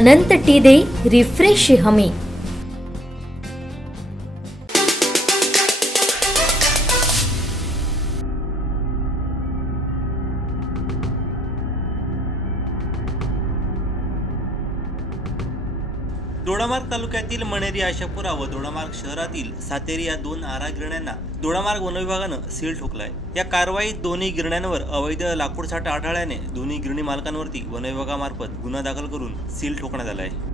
अनंत T दे refresh हमी। दोडामार्ग तालुक्यातील मणेरी आशापुरा व दोडामार्ग शहरातील सातेरी या दोन आरा गिरण्यांना दोडामार्ग वन विभागानं सील ठोकलाय। या कारवाईत दोन्ही गिरण्यांवर अवैध लाकूड साठा आढळल्याने दोन्ही गिरणी मालकांवरती वन विभागामार्फत गुन्हा दाखल करून सील ठोकण्यात आला आहे।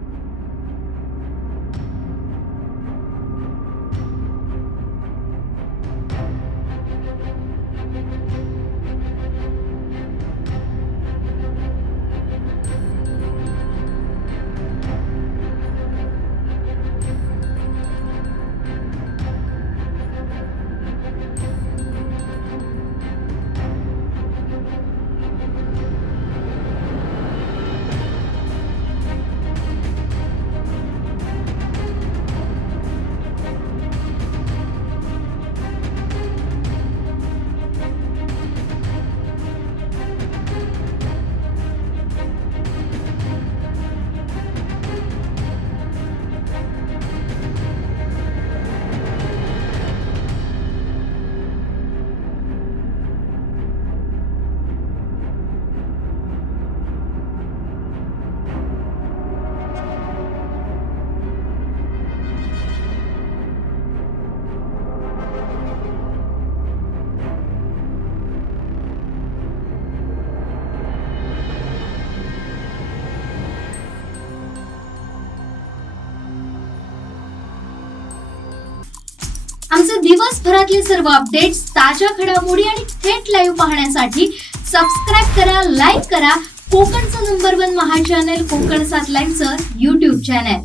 आमचे दिवसभरातले सर्व अपडेट्स, ताज्या घडामोडी आणि थेट लाईव्ह पाहण्यासाठी सबस्क्राईब करा, लाईक करा कोकणचं नंबर 1 महा चॅनल कोकणसाद लाईव्हचं YouTube चॅनल।